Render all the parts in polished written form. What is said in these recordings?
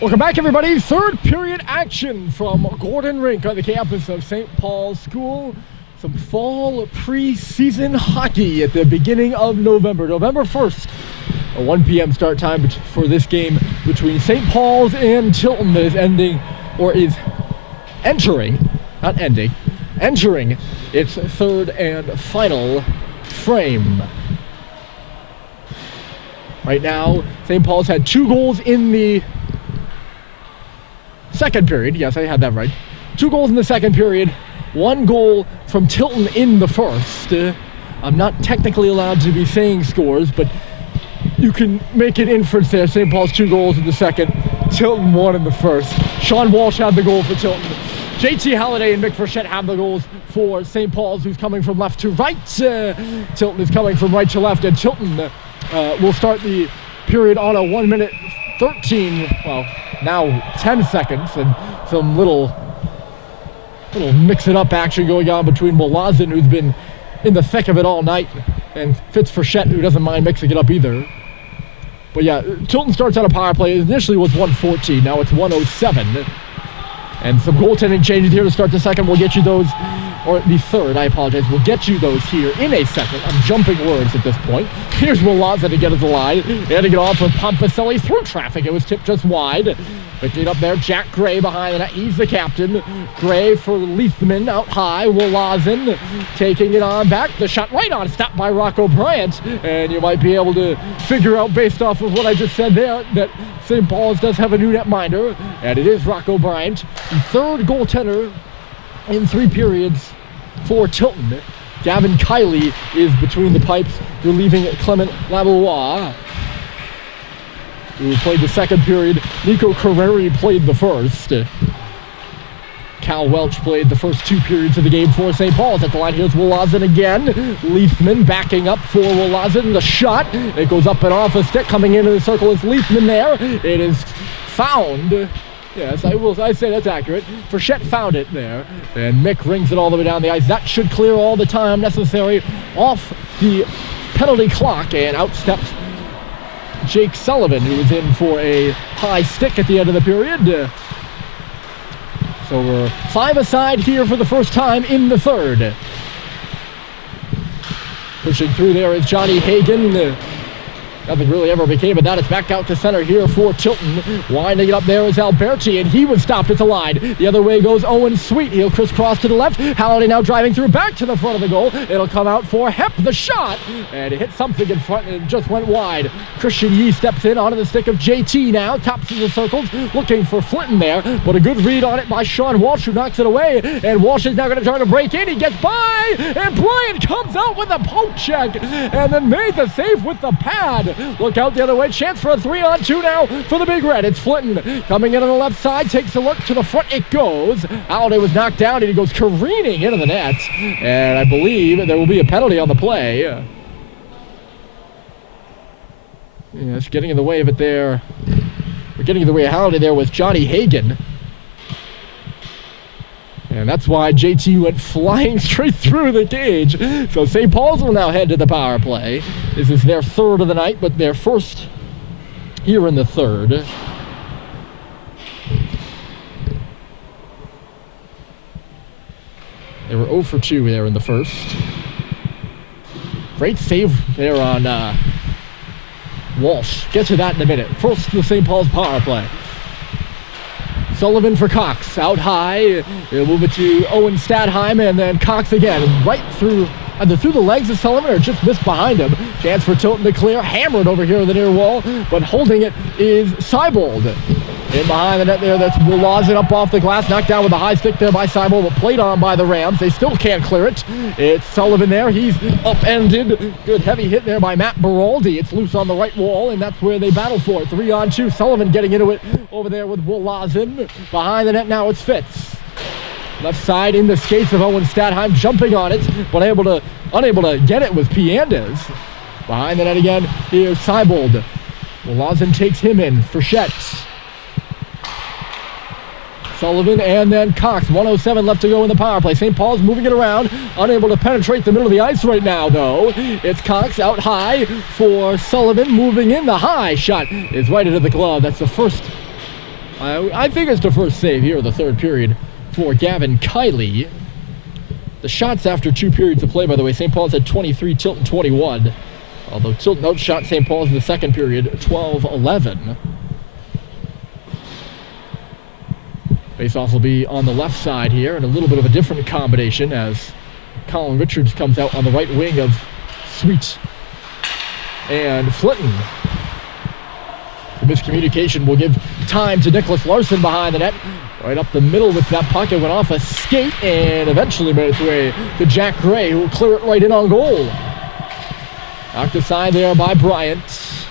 Welcome back, everybody. Third period action from Gordon Rink on the campus of St. Paul's School. Some fall preseason hockey at the beginning of November. November 1st, a 1 p.m. start time for this game between St. Paul's and Tilton that is entering its third and final frame. Right now, St. Paul's had 2 goals in the second period. Yes, I had that right. 2 goals in the second period. 1 goal from Tilton in the first. I'm not technically allowed to be saying scores, but you can make an inference there. St. Paul's 2 goals in the second. Tilton 1 in the first. Sean Walsh had the goal for Tilton. JT Halliday and Mick Frechette have the goals for St. Paul's, who's coming from left to right. Tilton is coming from right to left, and Tilton will start the period on a 1 minute 13, well, now 10 seconds, and some little mix-it-up action going on between Walazin, who's been in the thick of it all night, and Fitz Frechette, who doesn't mind mixing it up either. But yeah, Tilton starts on a power play. It initially was 114, now it's 107. And some goaltending changes here to start the second. We'll get you those, or the third, I apologize. We'll get you those here in a second. I'm jumping words at this point. Here's Walazin to get at the line. Handing it off for Pompaselli through traffic. It was tipped just wide. Picking it up there, Jack Gray behind the net. He's the captain. Gray for Leithman out high. Walazin taking it on back. The shot right on, stopped by Rocco Bryant. And you might be able to figure out, based off of what I just said there, that St. Paul's does have a new netminder. And it is Rocco Bryant, the third goaltender in 3 periods for Tilton. Gavin Kiley is between the pipes, relieving Clement Labois, who played the second period. Nico Carreri played the first. Cal Welch played the first 2 periods of the game for St. Paul's. At the line, here's Walazin again. Leithman backing up for Walazin. The shot, it goes up and off a stick. Coming into the circle is Leithman there. It is found. Yes, I say that's accurate. Frechette found it there. And Mick rings it all the way down the ice. That should clear all the time necessary off the penalty clock. And out steps Jake Sullivan, who was in for a high stick at the end of the period. So we're 5 aside here for the first time in the third. Pushing through there is Johnny Hagan. Nothing really ever became of that. It's back out to center here for Tilton. Winding it up there is Alberti, and he was stopped at the line. The other way goes Owen Sweet. He'll crisscross to the left. Halliday now driving through back to the front of the goal. It'll come out for Hep, the shot. And it hit something in front and just went wide. Christian Yee steps in onto the stick of JT now. Tops of the circles, looking for Flinton there. But a good read on it by Sean Walsh, who knocks it away. And Walsh is now going to try to break in. He gets by, and Bryant comes out with a poke check. And then made the save with the pad. Look out the other way. Chance for a 3-on-2 now for the Big Red. It's Flinton coming in on the left side. Takes a look to the front. It goes. Halliday was knocked down, and he goes careening into the net. And I believe there will be a penalty on the play. Yes, getting in the way of it there. Getting in the way of Halliday there was Johnny Hagan. And that's why JT went flying straight through the cage. So St. Paul's will now head to the power play. This is their third of the night, but their first here in the third. They were 0 for 2 there in the first. Great save there on Walsh. Get to that in a minute. First, the St. Paul's power play. Sullivan for Cox, out high. They'll move it to Owen Stadheim, and then Cox again, right through, either through the legs of Sullivan or just missed behind him. Chance for Tilton to clear, hammered over here on the near wall, but holding it is Seibold. In behind the net there, that's Walazin up off the glass, knocked down with a high stick there by Seibold, but played on by the Rams. They still can't clear it. It's Sullivan there, he's upended. Good heavy hit there by Matt Beraldi. It's loose on the right wall, and that's where they battle for it. 3-on-2, Sullivan getting into it over there with Walazin. Behind the net now it's Fitz. Left side in the skates of Owen Stadheim, jumping on it, but unable to get it with Piandez. Behind the net again, here's Seibold. Walazin takes him in. Frechette. Sullivan and then Cox. 1:07 left to go in the power play. St. Paul's moving it around, unable to penetrate the middle of the ice right now, though. It's Cox out high for Sullivan, moving in. The high shot is right into the glove. That's the first I think it's the first save here of the third period for Gavin Kiley. The shots after 2 periods of play, by the way, St. Paul's had 23, Tilton 21. Although Tilton outshot St. Paul's in the second period, 12-11. Face-off will be on the left side here, and a little bit of a different combination as Colin Richards comes out on the right wing of Sweet and Flinton. The miscommunication will give time to Nicholas Larson behind the net. Right up the middle with that puck. It went off a skate and eventually made its way to Jack Gray, who will clear it right in on goal. Knocked aside there by Bryant.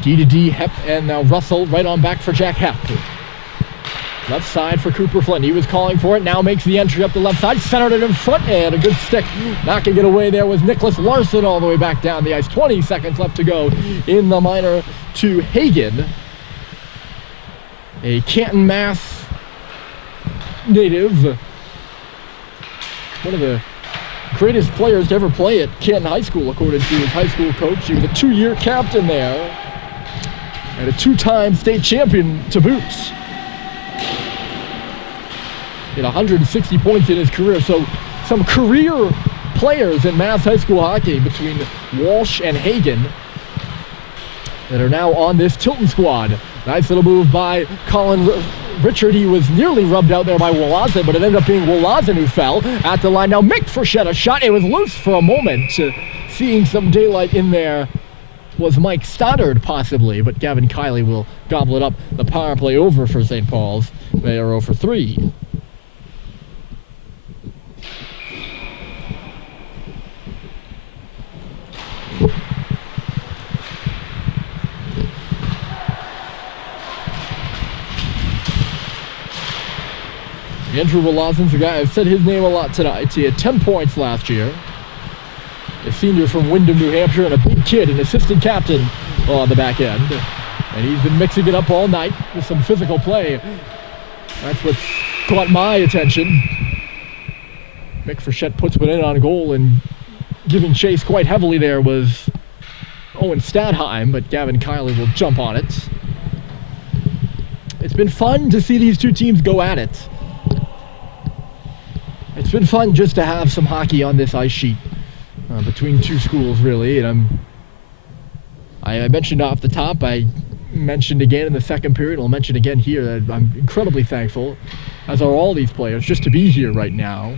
D to D, Hep, and now Russell right on back for Jack Hep. Left side for Cooper Flynn. He was calling for it, now makes the entry up the left side, centered it in front, and a good stick. Knocking it away there was Nicholas Larson all the way back down the ice. 20 seconds left to go in the minor to Hagen. A Canton, Mass native. One of the greatest players to ever play at Canton High School, according to his high school coach. He was a 2-year captain there, and a 2-time state champion to boot. He had 160 points in his career, so some career players in Mass High School hockey between Walsh and Hagen that are now on this Tilton squad. Nice little move by Colin Richard. He was nearly rubbed out there by Wolazin, but it ended up being Wolazin who fell at the line. Now Mick Frechette, a shot. It was loose for a moment. Seeing some daylight in there was Mike Stoddard possibly, but Gavin Kiley will gobble it up. The power play over for St. Paul's. They are 0 for 3. Andrew Wolazin's a guy, I've said his name a lot tonight. He had 10 points last year. A senior from Windham, New Hampshire, and a big kid, an assistant captain on the back end. And he's been mixing it up all night with some physical play. That's what's caught my attention. Mick Frechette puts one in on goal, and giving chase quite heavily there was Owen Stadheim, but Gavin Kiley will jump on it. It's been fun to see these two teams go at it. It's been fun just to have some hockey on this ice sheet between two schools, really. And I mentioned off the top, I mentioned again in the second period, I'll mention again here, that I'm incredibly thankful, as are all these players, just to be here right now.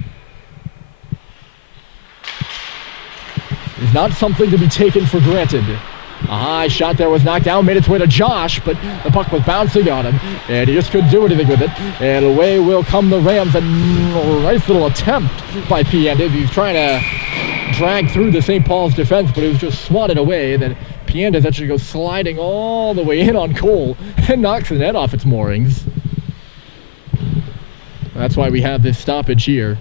It's not something to be taken for granted. A high shot there was knocked down, made its way to Josh, but the puck was bouncing on him, and he just couldn't do anything with it. And away will come the Rams. A nice little attempt by Piandez. He's trying to drag through the St. Paul's defense, but it was just swatted away. And then Piandez actually goes sliding all the way in on Cole and knocks the net off its moorings. That's why we have this stoppage here.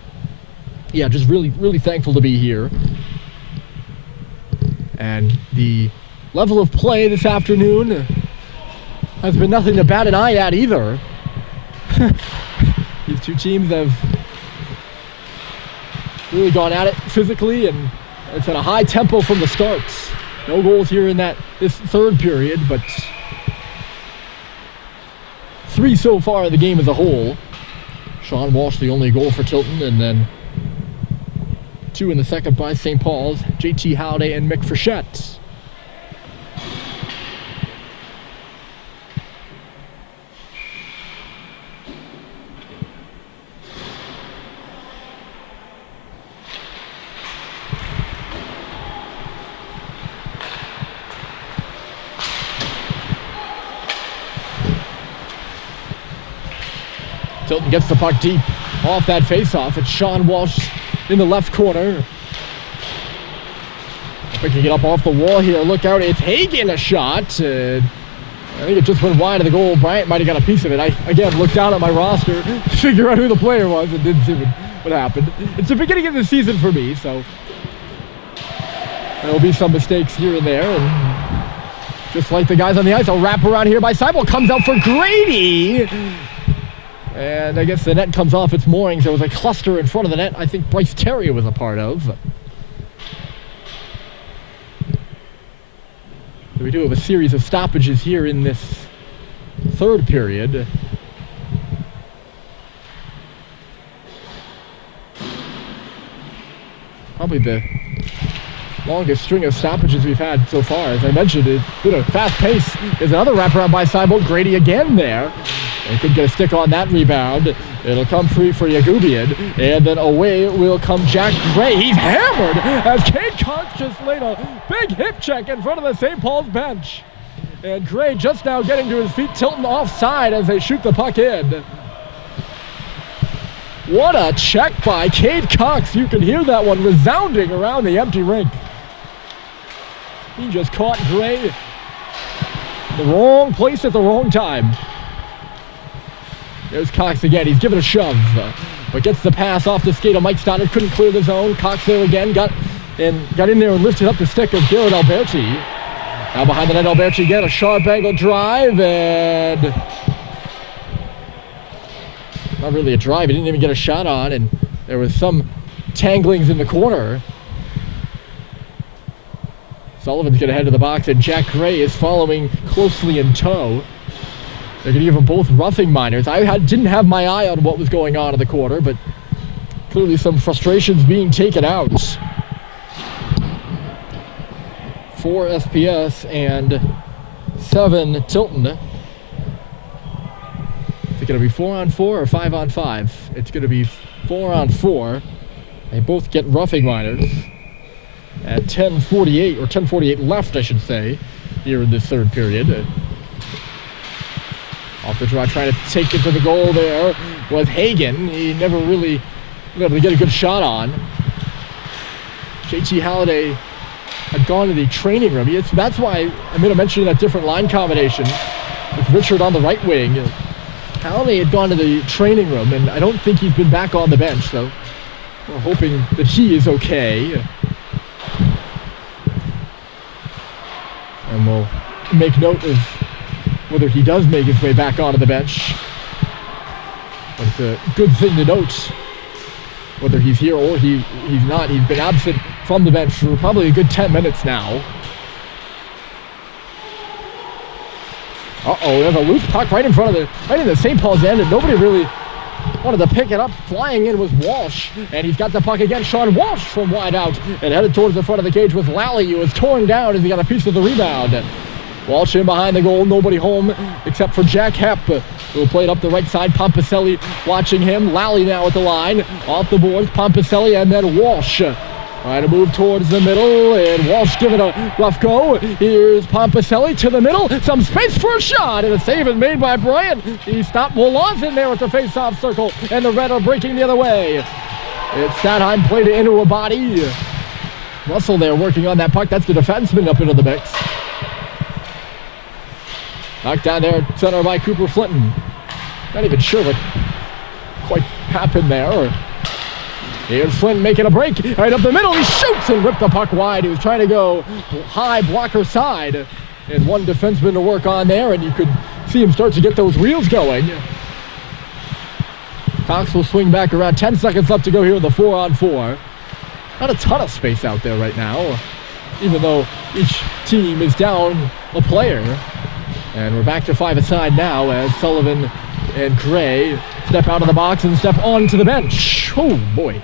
Yeah, just really, really thankful to be here. And the level of play this afternoon has been nothing to bat an eye at either. These two teams have really gone at it physically, and it's at a high tempo from the start. No goals here in this third period, but 3 so far in the game as a whole. Sean Walsh, the only goal for Tilton, and then 2 in the second by St. Paul's, JT Halliday and Mick Frechette. Tilton gets the puck deep off that face-off. It's Sean Walsh in the left corner. Picking it up off the wall here. Look out, it's Hagen, a shot. I think it just went wide of the goal. Bryant might have got a piece of it. I, again, looked down at my roster to figure out who the player was and didn't see what happened. It's the beginning of the season for me, so there will be some mistakes here and there. And just like the guys on the ice, I'll wrap around here by Seibel. Comes out for Grady. And I guess the net comes off its moorings. There was a cluster in front of the net I think Bryce Terrier was a part of. So we do have a series of stoppages here in this third period. Probably the longest string of stoppages we've had so far. As I mentioned, it's been a fast pace. There's another wraparound by Cyborg. Grady again there. And could get a stick on that rebound. It'll come free for Yagubian. And then away will come Jack Gray. He's hammered as Cade Cox just laid a big hip check in front of the St. Paul's bench. And Gray just now getting to his feet. Tilton offside as they shoot the puck in. What a check by Cade Cox. You can hear that one resounding around the empty rink. He just caught Gray the wrong place at the wrong time. There's Cox again. He's given a shove, but gets the pass off the skate of Mike Stoddard. Couldn't clear the zone. Cox there again. Got in there and lifted up the stick of Garrett Alberti. Now behind the net, Alberti again. A sharp angle drive and not really a drive. He didn't even get a shot on, and there was some tanglings in the corner. Sullivan's going to head to the box, and Jack Gray is following closely in tow. They're going to give them both roughing minors. I didn't have my eye on what was going on in the quarter, but clearly some frustrations being taken out. 4 SPS and 7 Tilton. Is it going to be 4-on-4 or 5-on-5? It's going to be 4-on-4. They both get roughing minors at 10:48, or 10:48 left, I should say, here in this third period. Off the draw, trying to take it to the goal there was Hagen. He never really was able to get a good shot on. JT Halliday had gone to the training room. That's why I made a mention of that different line combination with Richard on the right wing. Halliday had gone to the training room, and I don't think he's been back on the bench, so we're hoping that he is okay. And we'll make note of whether he does make his way back onto the bench. But it's a good thing to note whether he's here or he's not. He's been absent from the bench for probably a good 10 minutes now. Uh-oh, there's a loose puck right in the St. Paul's end, and nobody really wanted to pick it up. Flying in was Walsh, and he's got the puck again. Sean Walsh from wide out and headed towards the front of the cage with Lally, who was torn down as he got a piece of the rebound. Walsh in behind the goal, nobody home except for Jack Hepp, who played up the right side. Pompaselli watching him. Lally now at the line. Off the boards, Pompaselli, and then Walsh trying to move towards the middle, and Walsh giving a rough go. Here's Pompaselli to the middle. Some space for a shot, and a save is made by Bryant. He stopped Wolazin there at the face-off circle, and the Red are breaking the other way. It's Stadheim played it into a body. Russell there working on that puck. That's the defenseman up into the mix. Knocked down there, center by Cooper Flinton. Not even sure what quite happened there. Here's Flynn making a break right up the middle. He shoots and ripped the puck wide. He was trying to go high blocker side. And one defenseman to work on there, and you could see him start to get those wheels going. Cox will swing back around. 10 seconds left to go here in the 4-on-4. Not a ton of space out there right now, even though each team is down a player. And we're back to 5-a-side now as Sullivan and Gray step out of the box and step onto the bench. Oh, boy.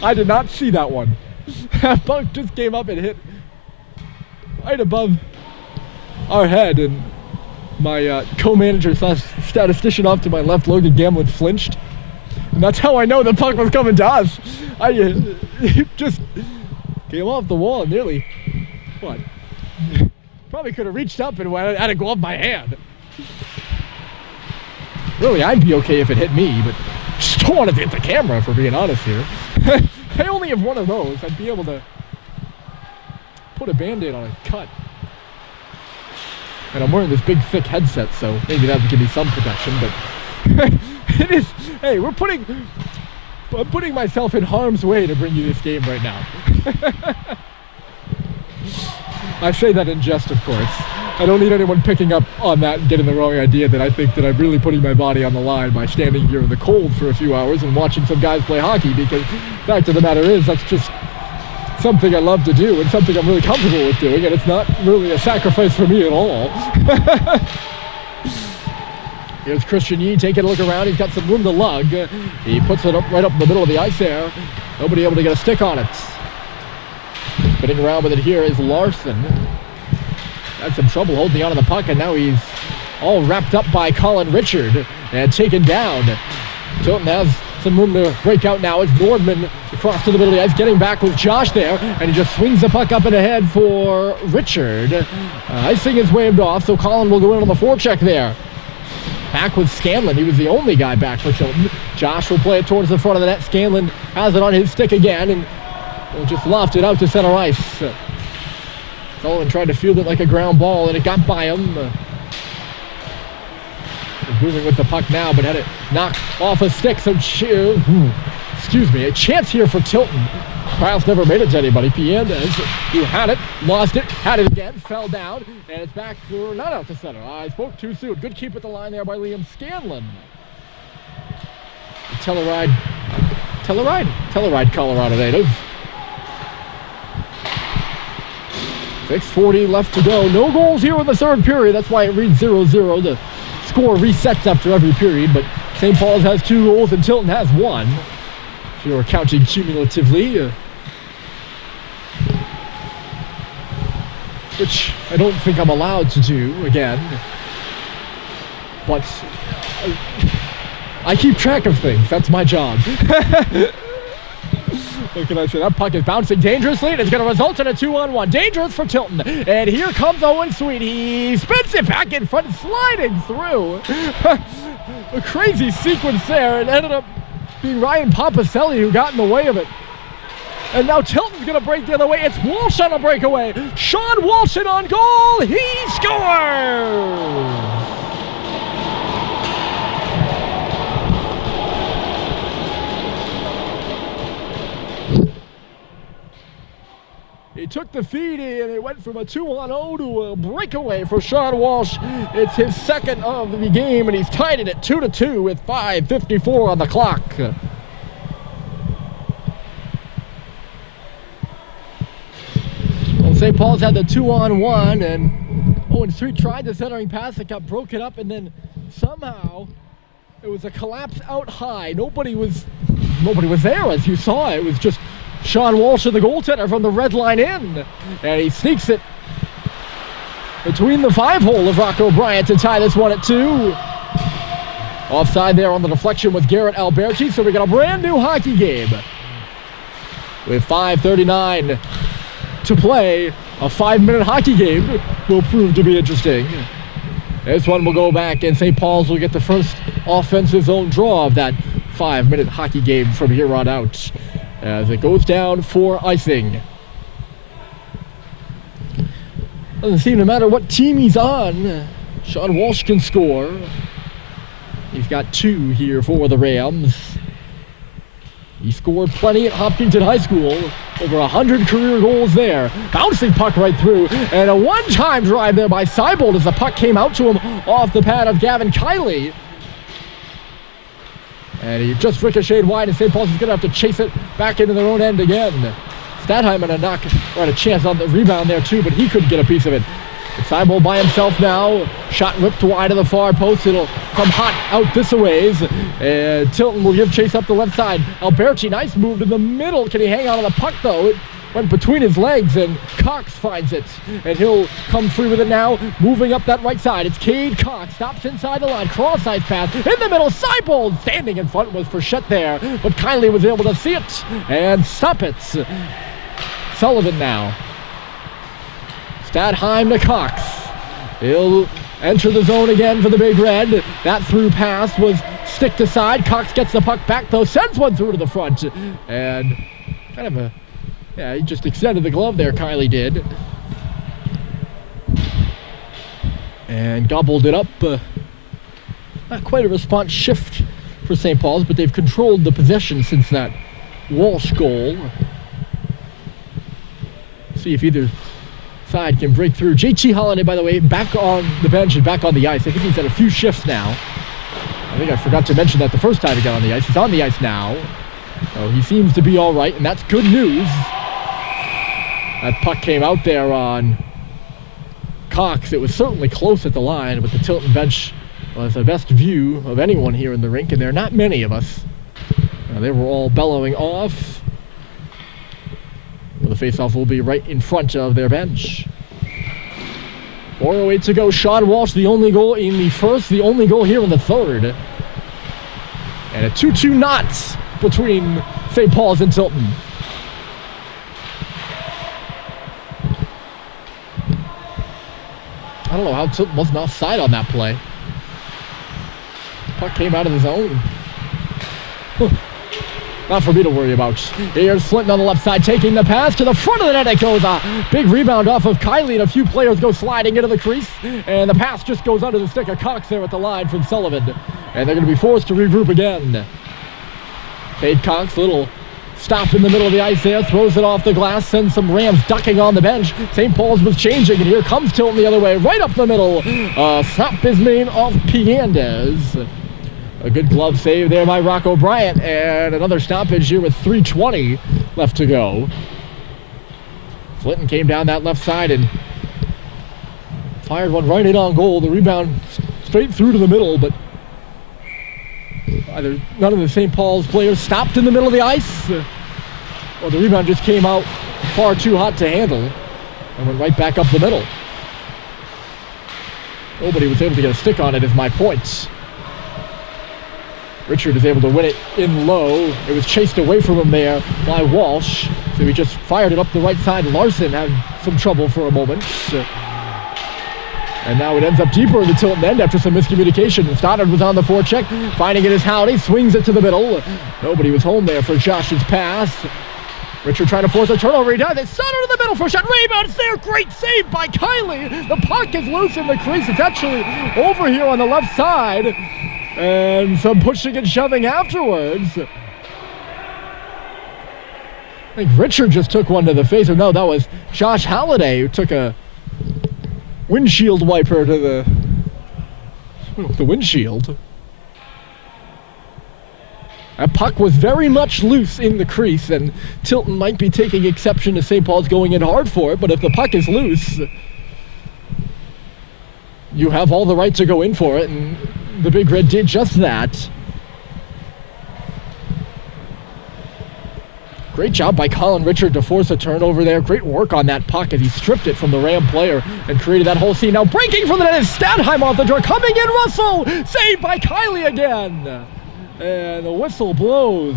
I did not see that one. That puck just came up and hit right above our head, and my co-manager / statistician off to my left, Logan Gamlin, flinched. And that's how I know the puck was coming to us. It just came off the wall and nearly, what? Probably could have reached up and had it go off my hand. Really, I'd be okay if it hit me, but just don't want it to hit the camera, for being honest here. I only have one of those. I'd be able to put a Band-Aid on a cut. And I'm wearing this big, thick headset, so maybe that would give me some protection, but it is, hey, I'm putting myself in harm's way to bring you this game right now. I say that in jest, of course. I don't need anyone picking up on that and getting the wrong idea that I think that I'm really putting my body on the line by standing here in the cold for a few hours and watching some guys play hockey, because the fact of the matter is, that's just something I love to do and something I'm really comfortable with doing, and it's not really a sacrifice for me at all. Here's Christian Yee taking a look around. He's got some room to lug. He puts it up right up in the middle of the ice there. Nobody able to get a stick on it. Spinning around with it here is Larson. Had some trouble holding on to the puck, and now he's all wrapped up by Colin Richard and taken down. Tilton has some room to break out now. It's Nordman across to the middle of the ice, getting back with Josh there, and he just swings the puck up and ahead for Richard. Icing is waved off, so Colin will go in on the forecheck there. Back with Scanlon. He was the only guy back for Tilton. Josh will play it towards the front of the net. Scanlon has it on his stick again, and will just loft it out to center ice. Sullivan tried to field it like a ground ball, and it got by him. He's moving with the puck now, but had it knocked off a stick, so a chance here for Tilton. Piles never made it to anybody. Piandez, who had it, lost it, had it again, fell down, and it's back to, not out to center. I spoke too soon. Good keep at the line there by Liam Scanlon. Telluride, Colorado native. 6:40 left to go. No goals here in the third period. That's why it reads 0-0. The score resets after every period, but St. Paul's has 2 goals and Tilton has 1. If you're counting cumulatively. Which I don't think I'm allowed to do again. But I keep track of things. That's my job. What can I say? That puck is bouncing dangerously, and it's going to result in a 2-on-1. Dangerous for Tilton. And here comes Owen Sweet. He spins it back in front, sliding through. A crazy sequence there. It ended up being Ryan Pompaselli who got in the way of it. And now Tilton's going to break the other way. It's Walsh on a breakaway. Sean Walsh in on goal. He scores! He took the feed and it went from a 2-on-0 to a breakaway for Sean Walsh. It's his second of the game, and he's tied it at 2-2 with 5:54 on the clock. Well, St. Paul's had the 2-on-1, and Owen Street tried the centering pass. It got broken up, and then somehow it was a collapse out high. Nobody was there, as you saw. It was just Sean Walsh and the goaltender from the red line in. And he sneaks it between the 5-hole of Rocco Bryant to tie this one at 2. Offside there on the deflection was Garrett Alberti, so we got a brand new hockey game. With 5:39 to play, a 5-minute hockey game will prove to be interesting. This one will go back, and St. Paul's will get the first offensive zone draw of that 5-minute hockey game from here on out, as it goes down for icing. Doesn't seem to matter what team he's on, Sean Walsh can score. He's got 2 here for the Rams. He scored plenty at Hopkinton High School. Over 100 career goals there. Bouncing puck right through. And a one-time drive there by Seibold as the puck came out to him off the pad of Gavin Kiley. And he just ricocheted wide, and St. Paul's is going to have to chase it back into their own end again. Stadheim had a chance on the rebound there too, but he couldn't get a piece of it. Seibold by himself now. Shot whipped wide of the far post. It'll come hot out this a ways. And Tilton will give chase up the left side. Alberti, nice move in the middle. Can he hang on to the puck though? It went between his legs, and Cox finds it. And he'll come free with it now, moving up that right side. It's Cade Cox, stops inside the line, cross-ice pass, in the middle, Seibold standing in front was Frechette there, but Kiley was able to see it and stop it. Sullivan now. Stadheim to Cox. He'll enter the zone again for the Big Red. That through pass was sticked aside. Cox gets the puck back though, sends one through to the front. And kind of he just extended the glove there, Kiley did. And gobbled it up. Not quite a response shift for St. Paul's, but they've controlled the possession since that Walsh goal. See if either side can break through. JT Holiday, by the way, back on the bench and back on the ice. I think he's had a few shifts now. I think I forgot to mention that the first time he got on the ice. He's on the ice now. So he seems to be all right, and that's good news. That puck came out there on Cox. It was certainly close at the line, but the Tilton bench was the best view of anyone here in the rink, and there are not many of us. They were all bellowing off. Well, the faceoff will be right in front of their bench. 4:08 to go. Sean Walsh, the only goal in the first, the only goal here in the third. And a 2-2 knot between St. Paul's and Tilton. I don't know how Tilton wasn't offside on that play. Puck came out of the zone. Not for me to worry about. Here's Flint on the left side, taking the pass to the front of the net. It goes a big rebound off of Kylie, and a few players go sliding into the crease. And the pass just goes under the stick of Cox there at the line from Sullivan. And they're going to be forced to regroup again. Cade Cox, little stop in the middle of the ice there, throws it off the glass, sends some Rams ducking on the bench. St. Paul's was changing, and here comes Tilton the other way, right up the middle. Stop is made off Piandez. A good glove save there by Rocco Bryant, and another stoppage here with 3:20 left to go. Flinton came down that left side and fired one right in on goal. The rebound straight through to the middle, but either none of the St. Paul's players stopped in the middle of the ice, or the rebound just came out far too hot to handle and went right back up the middle. Nobody was able to get a stick on it, is my point. Richard is able to win it in low. It was chased away from him there by Walsh, so he just fired it up the right side. Larson had some trouble for a moment. And now it ends up deeper in the Tilton end after some miscommunication. Stoddard was on the forecheck, finding it as Howdy, swings it to the middle. Nobody was home there for Josh's pass. Richard trying to force a turnover. He does it. Stoddard in the middle for a shot. Rebounds there. Great save by Kylie. The puck is loose in the crease. It's actually over here on the left side. And some pushing and shoving afterwards. I think Richard just took one to the face. Or no, that was Josh Halliday who took a windshield wiper to the windshield. That puck was very much loose in the crease, and Tilton might be taking exception to St. Paul's going in hard for it, but if the puck is loose, you have all the right to go in for it, and the Big Red did just that. Great job by Colin Richard to force a turnover there. Great work on that puck as he stripped it from the Ram player and created that whole scene. Now breaking from the net is Stadheim off the draw. Coming in, Russell! Saved by Kylie again! And the whistle blows.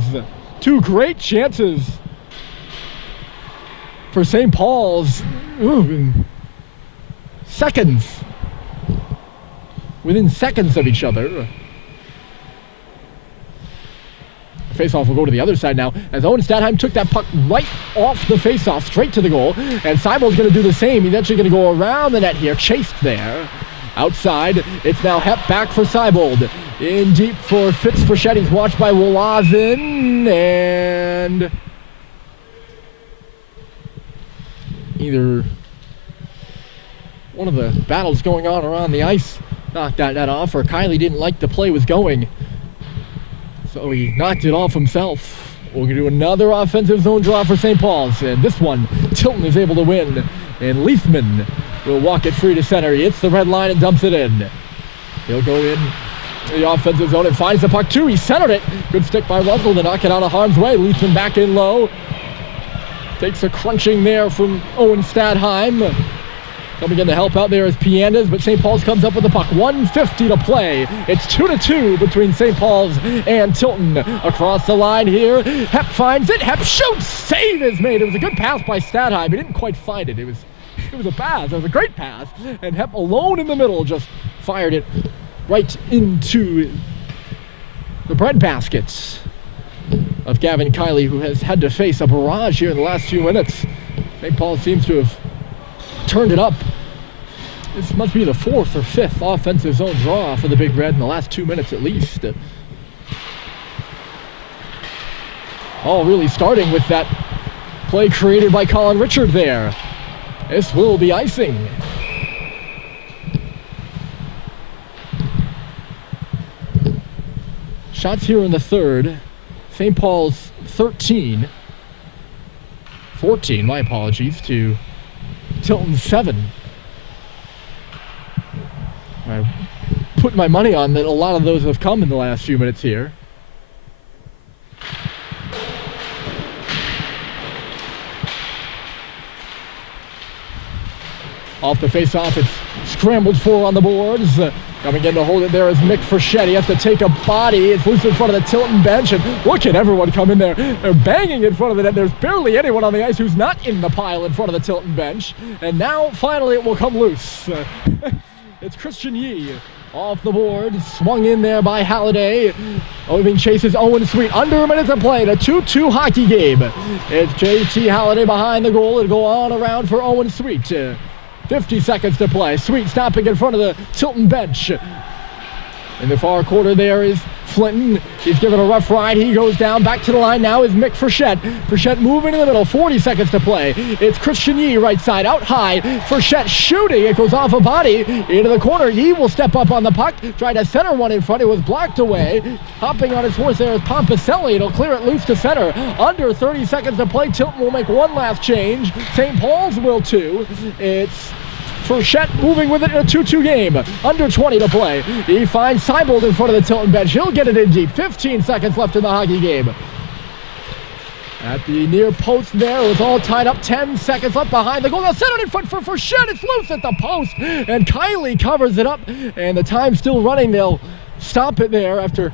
Two great chances for St. Paul's. In seconds. Within seconds of each other. Faceoff will go to the other side now as Owen Stadheim took that puck right off the faceoff straight to the goal, and Seibold's going to do the same. He's actually going to go around the net here, chased there. Outside, it's now Hep back for Seibold. In deep for Fitz Frechette. He's watched by Wolazin, and either one of the battles going on around the ice knocked that net off, or Kylie didn't like the play was going, so he knocked it off himself. We're going to do another offensive zone draw for St. Paul's, and this one Tilton is able to win, and Leithman will walk it free to center. He hits the red line and dumps it in. He'll go in the offensive zone and finds the puck too. He centered it. Good stick by Russell to knock it out of harm's way. Leithman back in low. Takes a crunching there from Owen Stadheim. Coming in to help out there is Piandez, but St. Paul's comes up with the puck. 1:50 to play. It's 2-2 between St. Paul's and Tilton. Across the line here, Hep finds it. Hep shoots. Save is made. It was a good pass by Stadheim. He didn't quite find it. It was a pass. It was a great pass. And Hep alone in the middle just fired it right into the breadbasket of Gavin Kiley, who has had to face a barrage here in the last few minutes. St. Paul seems to have turned it up. This must be the fourth or fifth offensive zone draw for the Big Red in the last 2 minutes at least. All really starting with that play created by Colin Richard there. This will be icing. Shots here in the third. St. Paul's 13. 14, my apologies, to Tilton 7. I put my money on that a lot of those have come in the last few minutes here. Off the face-off, it's scrambled for on the boards. Coming in to hold it there is Mick Frechette. He has to take a body. It's loose in front of the Tilton bench, and look at everyone come in there. They're banging in front of the net. There's barely anyone on the ice who's not in the pile in front of the Tilton bench. And now, finally, it will come loose. It's Christian Yee off the board, swung in there by Halliday. Oving chases Owen Sweet. Under a minute to play in a 2-2 hockey game. It's JT Halliday behind the goal. It'll go on around for Owen Sweet. 50 seconds to play. Sweet stopping in front of the Tilton bench. In the far corner there is Flinton. He's given a rough ride. He goes down. Back to the line now is Mick Frechette. Frechette moving in the middle. 40 seconds to play. It's Christian Yee right side. Out high. Frechette shooting. It goes off a body. Into the corner. Yee will step up on the puck. Try to center one in front. It was blocked away. Hopping on his horse there is Pompicelli. It'll clear it loose to center. Under 30 seconds to play. Tilton will make one last change. St. Paul's will too. It's Frechette moving with it in a 2-2 game. Under 20 to play. He finds Seibold in front of the Tilton bench. He'll get it in deep. 15 seconds left in the hockey game. At the near post there, it was all tied up. 10 seconds left behind the goal. Now centered in front for Frechette. It's loose at the post. And Kylie covers it up. And the time's still running. They'll stop it there after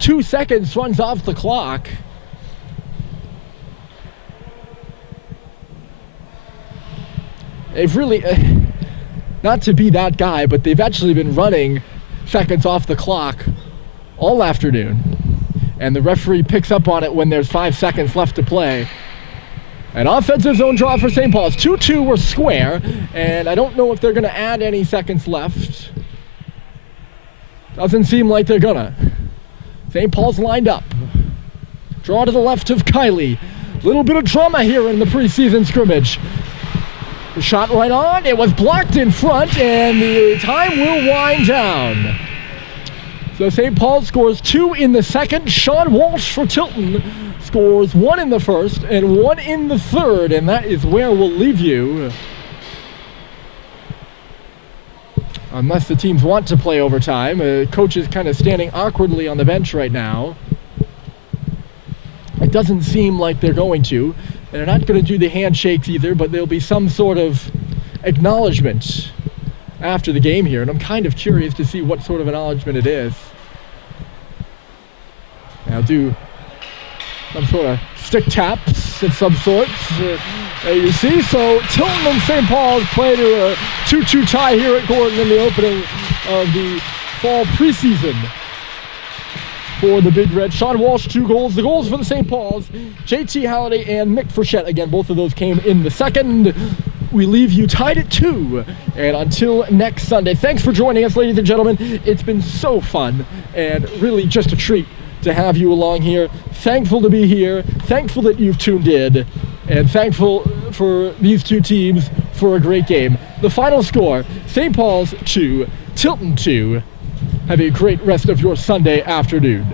2 seconds runs off the clock. They've really... not to be that guy, but they've actually been running seconds off the clock all afternoon. And the referee picks up on it when there's 5 seconds left to play. An offensive zone draw for St. Paul's. 2-2 were square, and I don't know if they're going to add any seconds left. Doesn't seem like they're gonna. St. Paul's lined up. Draw to the left of Kylie. Little bit of drama here in the preseason scrimmage. Shot right on. It was blocked in front, and the time will wind down. So St. Paul scores 2 in the second. Sean Walsh for Tilton scores 1 in the first and 1 in the third, and that is where we'll leave you. Unless the teams want to play overtime. Coach is kind of standing awkwardly on the bench right now. It doesn't seem like they're going to. They're not going to do the handshakes either, but there'll be some sort of acknowledgement after the game here, and I'm kind of curious to see what sort of acknowledgement it is. I'll do some sort of stick taps of some sort. You see, so Tilton and St. Paul's play to a 2-2 tie here at Gordon in the opening of the fall preseason. For the Big Red. Sean Walsh, 2 goals. The goals for the St. Paul's, JT Halliday and Mick Frechette. Again, both of those came in the second. We leave you tied at 2. And until next Sunday, thanks for joining us, ladies and gentlemen. It's been so fun and really just a treat to have you along here. Thankful to be here. Thankful that you've tuned in. And thankful for these 2 teams for a great game. The final score, St. Paul's 2, Tilton 2. Have a great rest of your Sunday afternoon.